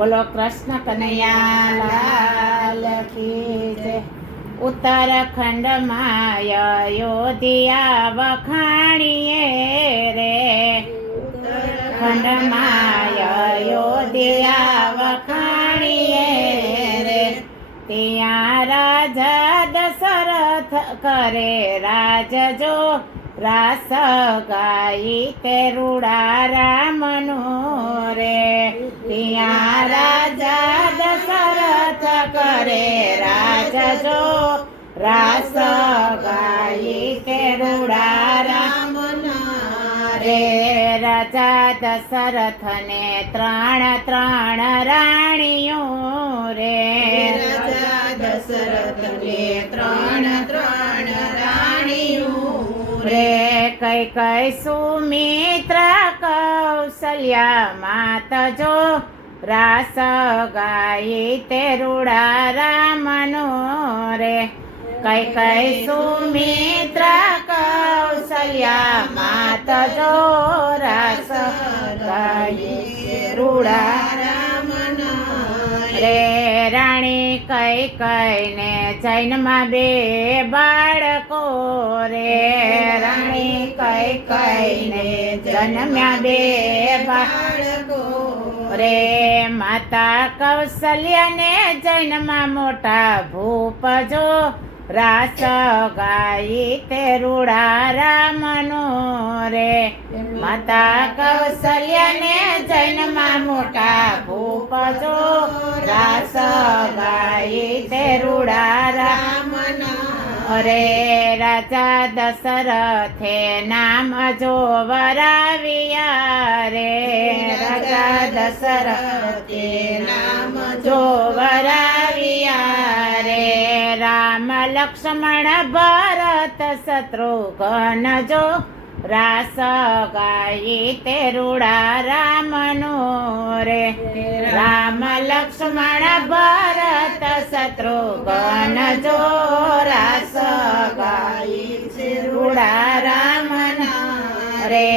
બોલો કૃષ્ણ કનૈયા લાલ કી જય। ઉત્તરાખંડમાં અયોધ્યા વખાણીએ રે, ઉત્તરાખંડમાં અયોધ્યા વખાણીએ રે। ત્યાં રાજા દશરથ કરે રાજ જો, રાસ ગાઈ તે રૂડા રામનો રે। ત્યાં રાજા દશરથ કરે રાજ જો, રાસ ગાઈ તે રૂડા રામના રે। રાજા દશરથને ત્રણ રાણીઓ રે, રાજા દશરથને ત્રણ રાણીઓ રે। કૈકેયી સુમિત્રા કૌશલ્યા માત જો, રાસ ગાઈ તે રૂડા રામનો રે। કૈકેયી સુમિત્રા કૌશલ્યા માત જો, રાસ ગાઈ રૂડા રામનો રે। રાણી કૈકેયીને જન્મમાં બે બાળકો રે, રાણી કૈકેયીને જન્મ્યા બે બાળકો રે। માતા કૌશલ્યાને જન્મમાં મોટા ભૂપ જો, રાસ ગાઈ તે રૂડા રામનો રે। માતા કૌશલ્યાને જન્મમાં મોટા ભૂપ જો, રાસ ગાઈ તે રૂડા રામનો રે। રાજા દશરથે નામ જો વરાવ્યા રે, રાજા દશરથે નામ જો વરાવ્યા રે। રામ લક્ષ્મણ ભરત શત્રુઘ્ન જો, રાસ ગાઈ તે રૂડા રામનો રે। રામ લક્ષ્મણ ભરત શત્રુઘ્ન જો, રાસ ગાઈ તે રૂડા રામના રે।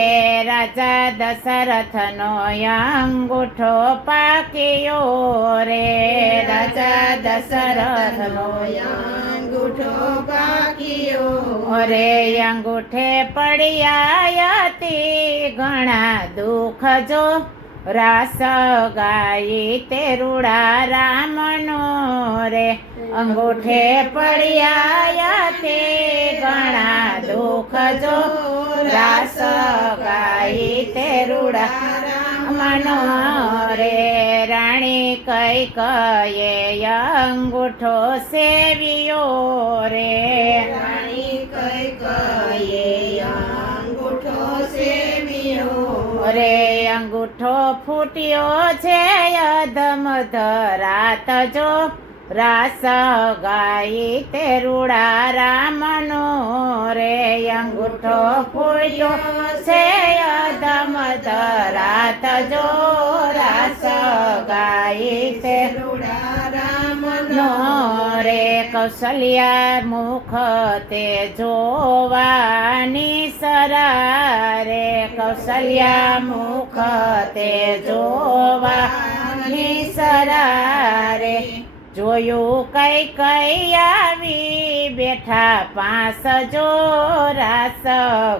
રાજા દશરથનો અંગૂઠો પાક્યો રે, રાજા દશરથનો અંગૂઠો પાક્યો રે। અંગૂઠે પડ્યા અતિ ઘણા દુઃખ જો, રાસ ગાઈ તે રૂડા રામનો રે। અંગૂઠે પડ્યા અતિ ઘણા દુઃખ જો, રાસ ગાઈ તે રૂડા રામનો રે। રાણી કૈકેયીએ અંગૂઠો સેવ્યો રે, રાણી કૈકેયીએ અંગૂઠો સેવ્યો રે। અંગૂઠો ફૂટ્યો છે અધમધરાત જો, રાસ ગાઈ તે રૂડા રામનો રે। અંગૂઠો ફૂટ્યો છે અધમધરાત જો, રાસ ગાઈ તે રૂડા રામનો રે। કૌશલ્યા મુખ તે જોવાની સરારે, કૌશલ્યા મુખ તે જોવાની સરારે। જોયું કૈકેયી આવી બેઠા પાસ જો, રાસ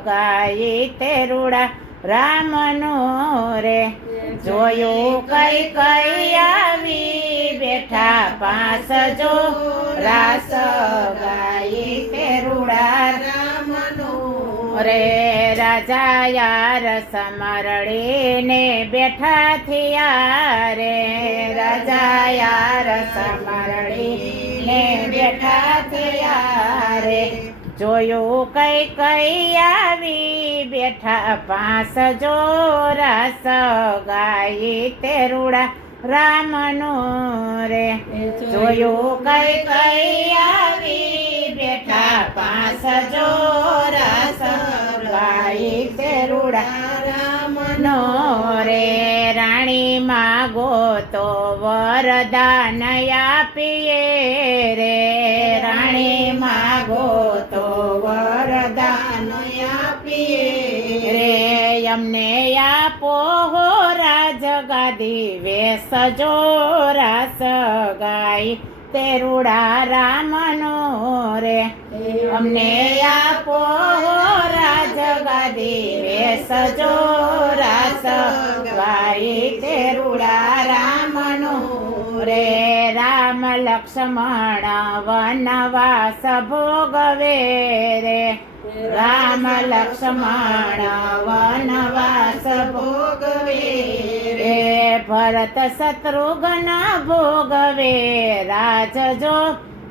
ગાઈ તે રૂડા રામનો રે। જોયું કૈકેયી આવી બેઠા પાસ જો, રાસ ગાઈ તે રૂડા રામનો રે। રાજા યાર સમરડીને બેઠા થયા રે, રાજા યાર સમરડીને બેઠા થયા રે। જોયું કૈકેયી આવી બેઠા પાસ જો, રાસ ગાઈ તે રૂડા રામનો રે। જોયું કૈકેયી આવી બેઠા પાસ જો, રાસ ગાઈ તે રૂડા રામનો રે। રાણી માગો તો વરદાન આપીએ રે, રાણી માગો તો વરદાન આપીએ રે। અમને આપો હો રાજ ગાદી દિવેશ જો રાસ ગાય તે રૂડા રામનો રે અમને આપો રાજ ગાદી વેશ જો રાસ ગાય તે રૂડા રામનો રે રામ લક્ષ્મણ વનવાસ ભોગવે રે રામ લક્ષ્મણ વનવાસ ભોગવે રે ભરત શત્રુઘ્ન ભોગવે રાજ જો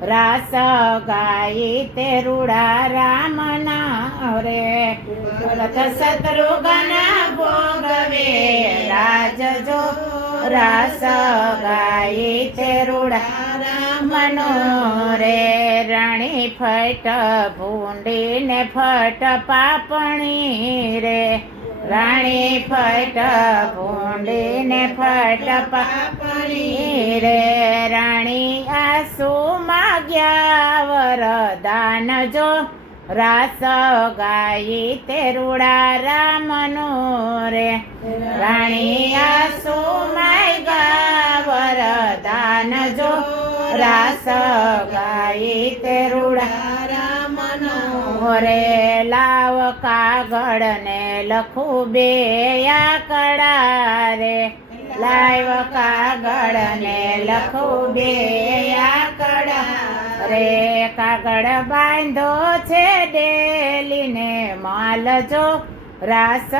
રાસ ગાય તે રૂડા રામના રે ભરત શત્રુઘ્ન ભોગવે રાજ જો રાસ ગાય તે રૂડા રામનો રે રાણી ફટ ભૂંડીને ફટ પાપણી રે રાણી ફટ ભૂંડીને ફટ પાપણી રે રાણી આસુ માગ્યા વરદાન જો રાસ ગાય તે રૂડા રામનો રે રાણી આસુ માગ્યા વરદાન જો રાસ ગાય તે રૂડા રામનો રે લાવ કાગળ ને લખું બે આકડા રે લાવ કાગળ ને લખું બે આકડા રે કાગળ બાંધો છે ડેલીને માલ જો રાસ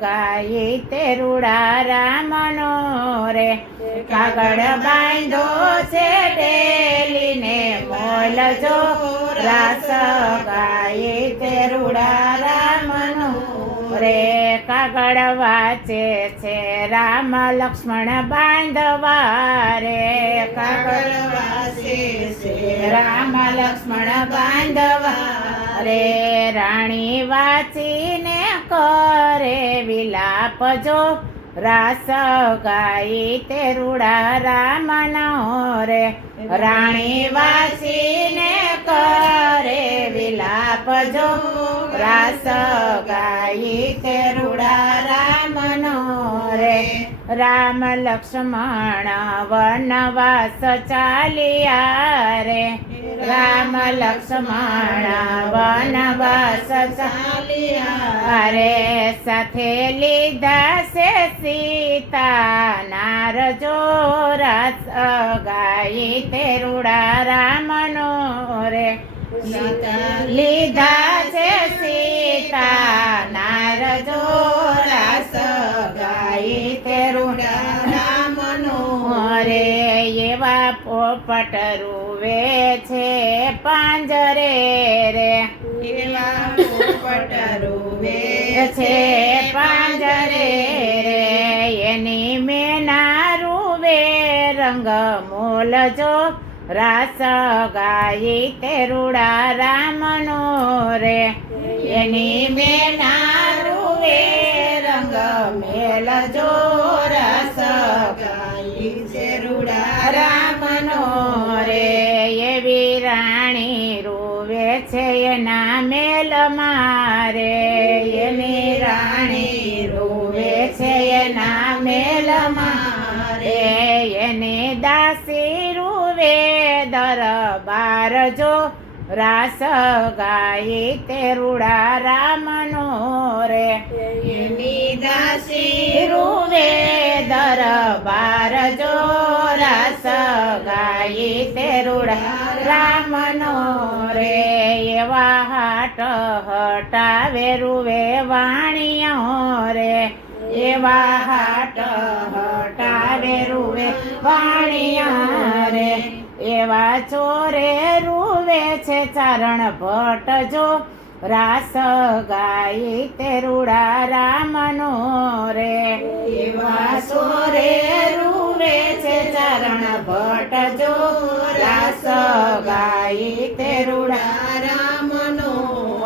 ગાય તે રૂડા રામનો રે કાગળ બાંધો છે ડેલીને મોલ જો રાસ ગાય તે રૂડા રામનો રે કાગળ વાંચે છે રામ લક્ષ્મણ બાંધવા રે કાગળ વાંચે છે રામ લક્ષ્મણ બાંધવા રે રાણી વાંચીને કરે વિલાપ જો રાસ ગાય તે રૂડા રામનો રે રાણી વાંચીને કરે વિલાપ જો રાસ ગાય તે રૂડા રામનો રે રામ લક્ષ્મણ વનવાસ ચાલ્યા રે રામ લક્ષ્મણ વનવાસ ચાલ્યા રે સાથે લીધા છે સીતા નાર જો રાસ ગાય તે રૂડા રામનો રે લીધા છે સીતા નાર જો રાસ ગાય તે રૂડા રામનો રે એવા પોપટ રૂવે છે પાંજરે રે એવા પોપટ રૂવે છે પાંજરે રે એની મેના રૂવે રંગ મોલ જો રાસ ગાય તે રૂડા રામનો રે એની મેના રૂવે રંગ મેલ જો રાસ ગાય તે રૂડા રામનો રે એવી રાણી રૂવે છે એના મેલ મારે એની રાણી રૂવે છે એના મેલ મારે એની દાસી રૂવે દરબાર જો રાસ ગાય તે રૂડા રામનો રે એની દાસી રૂવે દરબાર જો રાસ ગાય તે રૂડા રામનો રે એવા હાટ હટાવે રૂવે વાણિયો રે એવા હાટ હટાવે રૂવે વાણિયા રે એવા ચોરે રૂવે છે ચારણ ભટ્ટ જો રાસ ગાય તે રૂડા રામનો રે એવા ચોરે રૂવે છે ચારણ ભટ્ટ જો રાસ ગાય તે રૂડા રામનો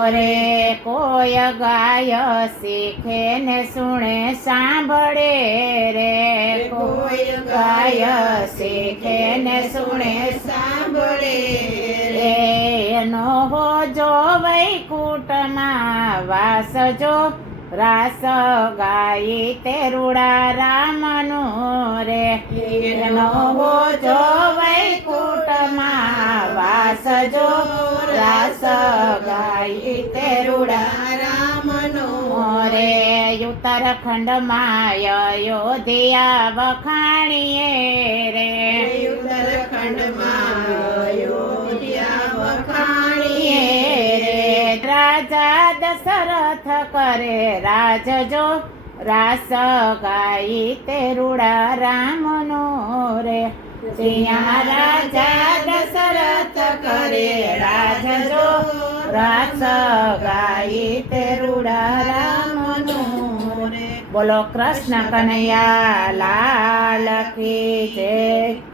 રે કોઈ ગાય શીખે ને સુણે સાંભળે રે કોઈ ગાય શીખે ને સુણે સાંભળે રે એનો હો જો વૈકુંઠમાં વાસ જો રાસ ગાઈ તે રૂડા રામનો રે એનો જો વૈકુંઠમાં વાસ જો રાસ ગાઈ તે રૂડા રામનો રે ઉત્તરખંડમાં અયોધ્યા વખાણીએ રે ઉત્તરખંડમાં અયોધ્યા વખાણીએ રે રાજા દશરથ કરે રાજ જો રાસ ગાઈ તે રૂડા રામનો રે ત્યાં રાજા દશરથ કરે રાજ જો રાસ ગાઈ તે રૂડા રામનો રે. બોલો કૃષ્ણ કનૈયા લાલ કી જય.